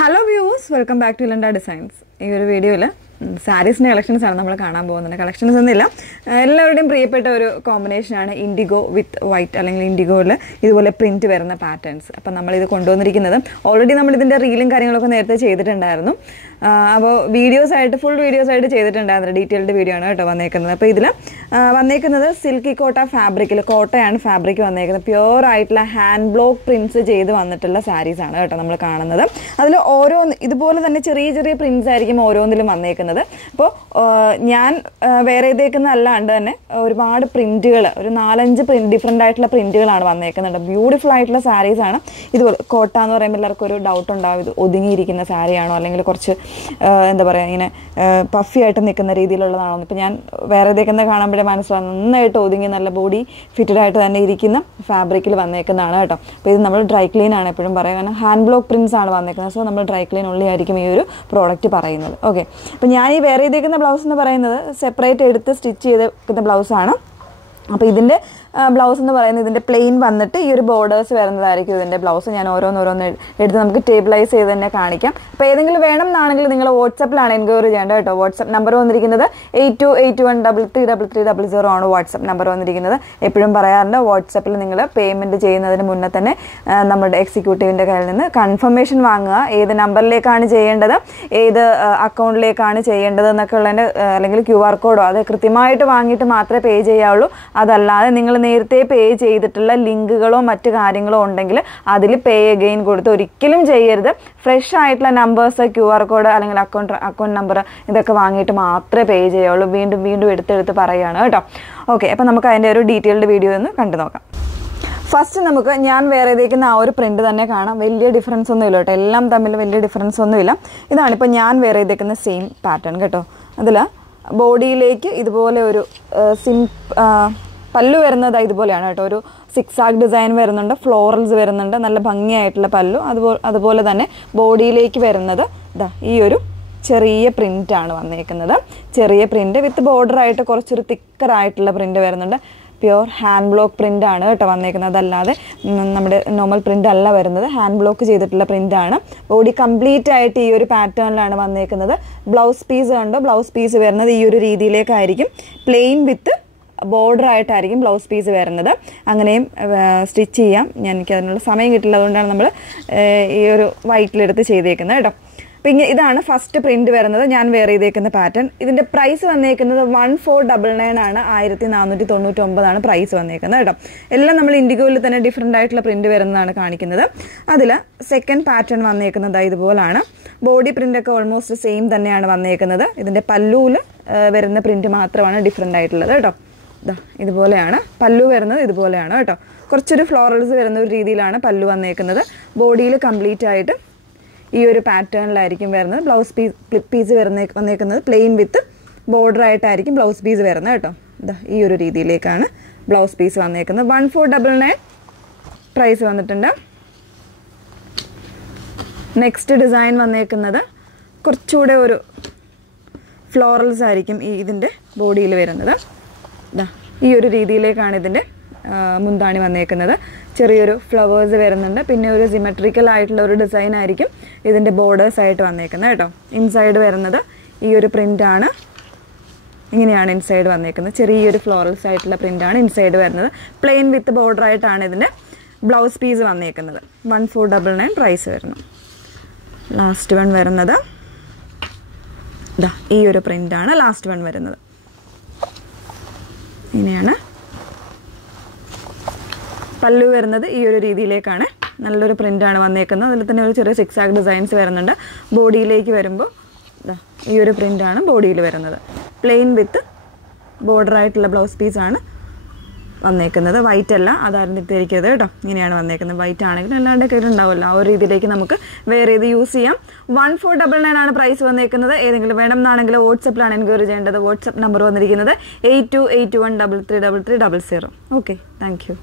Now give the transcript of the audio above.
Hello viewers, welcome back to Linda Designs. In this video, sarees collections are we കാണാൻ പോകുന്നത്. Collections ഒന്നുമില്ല. എല്ലാവരുടെയും പ്രിയപ്പെട്ട ഒരു കോമ്പിനേഷൻ ആണ് ഇൻഡിഗോ വിത്ത് വൈറ്റ് അല്ലെങ്കിൽ ഇൻഡിഗോയിൽ ഇതുപോലെ പ്രിന്റ് വരുന്ന പാറ്റേൺസ്. അപ്പോൾ നമ്മൾ ഇത് കൊണ്ടുവന്നിരിക്കുന്നത് ഓൾറെഡി നമ്മൾ ഇതിന്റെ റീലും കാര്യങ്ങളൊക്കെ നേരത്തെ ചെയ്തിട്ടുണ്ടായിരുന്നു. അപ്പോൾ വീഡിയോസ് ആയിട്ട് ഫുൾ വീഡിയോസ് ആയിട്ട് ചെയ്തിട്ടുണ്ടായിരുന്നു. ഡീറ്റെയിൽഡ് വീഡിയോ ആണ് കേട്ടോ വന്നേക്കുന്നത്. അപ്പോൾ ഇതിൽ വന്നേക്കുന്നത് സിൽക്കി കോട്ട ഫാബ്രിക്കിൽ കോട്ടയാണ് ഫാബ്രിക് വന്നേക്കുന്നത്. പ്യുവർ ആയിട്ടുള്ള ഹാൻഡ് ബ്ലോക്ക് പ്രിന്റ്സ് ചെയ്ത് വന്നിട്ടുള്ള സാരീസ് ആണ് കേട്ടോ നമ്മൾ കാണുന്നത്. അതിൽ ഓരോന്ന് ഇതുപോലെ തന്നെ ചെറിയ ചെറിയ പ്രിന്റ്സ് ആയിരിക്കും ഓരോന്നിലും വന്നേക്കുന്നത്. അപ്പോൾ ഞാൻ വേറെ ഇതേക്കുന്നതല്ലാണ്ട് തന്നെ ഒരുപാട് പ്രിന്റുകൾ ഒരു 4-5 ഡിഫറെൻ്റ് ആയിട്ടുള്ള പ്രിന്റുകളാണ് വന്നേക്കുന്നത്. ബ്യൂട്ടിഫുൾ ആയിട്ടുള്ള സാരീസ് ആണ്. ഇതുപോലെ കോട്ട എന്ന് പറയുമ്പോൾ എല്ലാവർക്കും ഒരു ഡൗട്ട് ഉണ്ടാവും, ഇത് ഒതുങ്ങിയിരിക്കുന്ന സാരിയാണോ അല്ലെങ്കിൽ കുറച്ച് എന്താ പറയുക ഇങ്ങനെ പഫി ആയിട്ട് നിൽക്കുന്ന രീതിയിലുള്ളതാണോ. ഇപ്പം ഞാൻ വേറെ ഇതേക്കുന്നത് കാണുമ്പോഴേ മനസ്സിലാവും നന്നായിട്ട് ഒതുങ്ങി നല്ല ബോഡി ഫിറ്റഡ് ആയിട്ട് തന്നെ ഇരിക്കുന്ന ഫാബ്രിക്കിൽ വന്നേക്കുന്നതാണ് കേട്ടോ. അപ്പോൾ ഇത് നമ്മൾ ഡ്രൈ ക്ലീൻ ആണ് എപ്പോഴും പറയുക, കാരണം ഹാൻഡ് ബ്ലോക്ക് പ്രിന്റ്സ് ആണ് വന്നേക്കുന്നത്. സോ നമ്മൾ ഡ്രൈ ക്ലീൻ ഉള്ളി ആയിരിക്കും ഈ ഒരു പ്രോഡക്റ്റ് പറയുന്നത്. ഓക്കെ, അപ്പോൾ ഞാൻ ഈ വേറെ ഇതേക്കുന്ന ബ്ലൗസ് എന്ന് പറയുന്നത് സെപ്പറേറ്റ് എടുത്ത് സ്റ്റിച്ച് ചെയ്തേക്കുന്ന ബ്ലൗസാണ്. അപ്പോൾ ഇതിൻ്റെ ബ്ലൗസ് എന്ന് പറയുന്നത് ഇതിൻ്റെ പ്ലെയിൻ വന്നിട്ട് ഈ ഒരു ബോർഡേഴ്സ് വരുന്നതായിരിക്കും ഇതിൻ്റെ ബ്ലൗസ്. ഞാൻ ഓരോന്നോരോന്ന് എടുത്ത് നമുക്ക് ടേബിളൈസ് ചെയ്ത് തന്നെ കാണിക്കാം. അപ്പോൾ ഏതെങ്കിലും വേണം എന്നാണെങ്കിൽ നിങ്ങൾ വാട്സപ്പിലാണ് എൻക്വയറി ചെയ്യേണ്ടത് കേട്ടോ. വാട്സപ്പ് നമ്പർ വന്നിരിക്കുന്നത് 8281333300 ആണ് വാട്സപ്പ് നമ്പർ വന്നിരിക്കുന്നത്. എപ്പോഴും പറയാറുണ്ട്, വാട്സപ്പിൽ നിങ്ങൾ പേയ്മെൻറ്റ് ചെയ്യുന്നതിന് മുന്നേ തന്നെ നമ്മുടെ എക്സിക്യൂട്ടീവിൻ്റെ കയ്യിൽ നിന്ന് കൺഫർമേഷൻ വാങ്ങുക. ഏത് നമ്പറിലേക്കാണ് ചെയ്യേണ്ടത്, ഏത് അക്കൗണ്ടിലേക്കാണ് ചെയ്യേണ്ടത് എന്നൊക്കെ ഉള്ളതിൻ്റെ അല്ലെങ്കിൽ QR കോഡോ അത് കൃത്യമായിട്ട് വാങ്ങിയിട്ട് മാത്രമേ പേ ചെയ്യാവുള്ളൂ. അതല്ലാതെ നിങ്ങൾ നേരത്തെ പേ ചെയ്തിട്ടുള്ള ലിങ്കുകളോ മറ്റു കാര്യങ്ങളോ ഉണ്ടെങ്കിൽ അതിൽ പേ അഗെയിൻ കൊടുത്ത് ഒരിക്കലും ചെയ്യരുത്. ഫ്രഷ് ആയിട്ടുള്ള നമ്പേഴ്സ് QR കോഡ് അല്ലെങ്കിൽ അക്കൗണ്ട് നമ്പർ ഇതൊക്കെ വാങ്ങിയിട്ട് മാത്രമേ പേ ചെയ്യുള്ളൂ. വീണ്ടും എടുത്തെടുത്ത് പറയുകയാണ് കേട്ടോ. ഓക്കെ, അപ്പോൾ നമുക്ക് അതിൻ്റെ ഒരു ഡീറ്റെയിൽഡ് വീഡിയോ ഒന്ന് കണ്ടു നോക്കാം. ഫസ്റ്റ് നമുക്ക് ഞാൻ വേറെ ഇതേക്കുന്ന ആ ഒരു പ്രിന്റ് തന്നെ കാണാം. വലിയ ഡിഫറൻസ് ഒന്നും ഇല്ല കേട്ടോ, എല്ലാം തമ്മിൽ വലിയ ഡിഫറൻസ് ഒന്നുമില്ല. ഇതാണിപ്പോൾ ഞാൻ വേറെ ഇതേക്കുന്ന സെയിം പാറ്റേൺ കേട്ടോ. അതിൽ ബോഡിയിലേക്ക് ഇതുപോലെ ഒരു പല്ലു വരുന്നത് ഇതുപോലെയാണ് കേട്ടോ. ഒരു സിക്സാഗ് ഡിസൈൻ വരുന്നുണ്ട്, ഫ്ലോറൽസ് വരുന്നുണ്ട്, നല്ല ഭംഗിയായിട്ടുള്ള പല്ലു. അതുപോലെ തന്നെ ബോഡിയിലേക്ക് വരുന്നത് ഇതാ ഈ ഒരു ചെറിയ പ്രിൻ്റാണ് വന്നേക്കുന്നത്. ചെറിയ പ്രിൻ്റ് വിത്ത് ബോർഡറായിട്ട് കുറച്ചൊരു തിക്കറായിട്ടുള്ള പ്രിൻ്റ് വരുന്നുണ്ട്. പ്യുവർ ഹാൻഡ് ബ്ലോക്ക് പ്രിൻ്റ് ആണ് കേട്ടോ വന്നേക്കുന്നത്. അതല്ലാതെ നമ്മുടെ നോർമൽ പ്രിൻ്റ് അല്ല വരുന്നത്, ഹാൻഡ് ബ്ലോക്ക് ചെയ്തിട്ടുള്ള പ്രിൻ്റാണ്. ബോഡി കംപ്ലീറ്റ് ആയിട്ട് ഈ ഒരു പാറ്റേണിലാണ് വന്നേക്കുന്നത്. ബ്ലൗസ് പീസ് കണ്ടോ, ബ്ലൗസ് പീസ് വരുന്നത് ഈ ഒരു രീതിയിലേക്കായിരിക്കും. പ്ലെയിൻ വിത്ത് ബോർഡർ ആയിട്ടായിരിക്കും ബ്ലൗസ് പീസ് വരുന്നത്. അങ്ങനെയും സ്റ്റിച്ച് ചെയ്യാം. എനിക്ക് അതിനുള്ള സമയം കിട്ടില്ല, അതുകൊണ്ടാണ് നമ്മൾ ഈ ഒരു വൈറ്റിലെടുത്ത് ചെയ്തേക്കുന്നത് കേട്ടോ. പിന്നെ ഇതാണ് ഫസ്റ്റ് പ്രിന്റ് വരുന്നത്, ഞാൻ വേറെ ചെയ്തേക്കുന്ന പാറ്റേൺ. ഇതിന്റെ പ്രൈസ് വന്നേക്കുന്നത് 1499 ആണ്. 1499 ആണ് പ്രൈസ് വന്നേക്കുന്നത് കേട്ടോ. എല്ലാം നമ്മൾ ഇൻഡിഗോയിൽ തന്നെ ഡിഫറെൻ്റ് ആയിട്ടുള്ള പ്രിന്റ് വരുന്നതാണ് കാണിക്കുന്നത്. അതിൽ സെക്കൻഡ് പാറ്റേൺ വന്നേക്കുന്നത് ഇതുപോലാണ്. ബോഡി പ്രിൻ്റൊക്കെ ഓൾമോസ്റ്റ് സെയിം തന്നെയാണ് വന്നേക്കുന്നത്. ഇതിൻ്റെ പല്ലുവിൽ വരുന്ന പ്രിന്റ് മാത്രമാണ് ഡിഫറെൻ്റ് ആയിട്ടുള്ളത് കേട്ടോ. ഇതുപോലെയാണ് പല്ലു വരുന്നത്, ഇതുപോലെയാണ് കേട്ടോ. കുറച്ചൊരു ഫ്ലോറൽസ് വരുന്ന ഒരു രീതിയിലാണ് പല്ലു വന്നേക്കുന്നത്. ബോഡിയിൽ കംപ്ലീറ്റ് ആയിട്ട് ഈ ഒരു പാറ്റേണിലായിരിക്കും വരുന്നത്. ബ്ലൗസ് പീസ് വന്നേക്കുന്നത് പ്ലെയിൻ വിത്ത് ബോർഡർ ആയിട്ടായിരിക്കും ബ്ലൗസ് പീസ് വരുന്നത് കേട്ടോ. ഈ ഒരു രീതിയിലേക്കാണ് ബ്ലൗസ് പീസ് വന്നേക്കുന്നത്. 1499 പ്രൈസ് വന്നിട്ടുണ്ട്. നെക്സ്റ്റ് ഡിസൈൻ വന്നേക്കുന്നത് കുറച്ചുകൂടെ ഒരു ഫ്ലോറൽസ് ആയിരിക്കും ഇതിൻ്റെ ബോഡിയിൽ വരുന്നത്. ഈ ഒരു രീതിയിലേക്കാണ് ഇതിൻ്റെ മുന്താണി വന്നേക്കുന്നത്. ചെറിയൊരു ഫ്ലവേഴ്സ് വരുന്നുണ്ട്. പിന്നെ ഒരു സിമെട്രിക്കൽ ആയിട്ടുള്ള ഒരു ഡിസൈൻ ആയിരിക്കും ഇതിൻ്റെ ബോർഡേഴ്സ് ആയിട്ട് വന്നേക്കുന്നത് കേട്ടോ. ഇൻസൈഡ് വരുന്നത് ഈ ഒരു പ്രിൻ്റാണ്. ഇങ്ങനെയാണ് ഇൻസൈഡ് വന്നേക്കുന്നത്. ചെറിയൊരു ഫ്ലോറൽസ് ആയിട്ടുള്ള പ്രിൻ്റാണ് ഇൻസൈഡ് വരുന്നത്. പ്ലെയിൻ വിത്ത് ബോർഡർ ആയിട്ടാണ് ഇതിൻ്റെ ബ്ലൗസ് പീസ് വന്നേക്കുന്നത്. 1499 പ്രൈസ് വരുന്നു. ലാസ്റ്റ് വൺ വരുന്നത് ഈ ഒരു പ്രിൻ്റാണ് ലാസ്റ്റ് വൺ വരുന്നത്. ഇങ്ങനെയാണ് പല്ലു വരുന്നത്. ഈ ഒരു രീതിയിലേക്കാണ് നല്ലൊരു പ്രിൻ്റാണ് വന്നേക്കുന്നത്. അതിൽ തന്നെ ഒരു ചെറിയ സിക്സാഗ് ഡിസൈൻസ് വരുന്നുണ്ട്. ബോഡിയിലേക്ക് വരുമ്പോൾ ഈ ഒരു പ്രിൻ്റാണ് ബോഡിയിൽ വരുന്നത്. പ്ലെയിൻ വിത്ത് ബോർഡർ ആയിട്ടുള്ള ബ്ലൗസ് പീസാണ് വന്നേക്കുന്നത്. വൈറ്റ് അല്ല, അതാരും തെറ്റിദ്ധരിക്കരുത് കേട്ടോ. ഇങ്ങനെയാണ് വന്നേക്കുന്നത്. വൈറ്റ് ആണെങ്കിലും എല്ലാവരുടെ കയ്യിൽ ഉണ്ടാവുമല്ലോ, ആ ഒരു രീതിയിലേക്ക് നമുക്ക് വേറെ ഇത് യൂസ് ചെയ്യാം. 1499 ആണ് പ്രൈസ് വന്നേക്കുന്നത്. ഏതെങ്കിലും വേണം എന്നാണെങ്കിൽ വാട്സപ്പിലാണ് എൻക്വയറി ചെയ്യേണ്ടത്. വാട്സപ്പ് നമ്പർ വന്നിരിക്കുന്നത് 8281333300. Okay, thank you.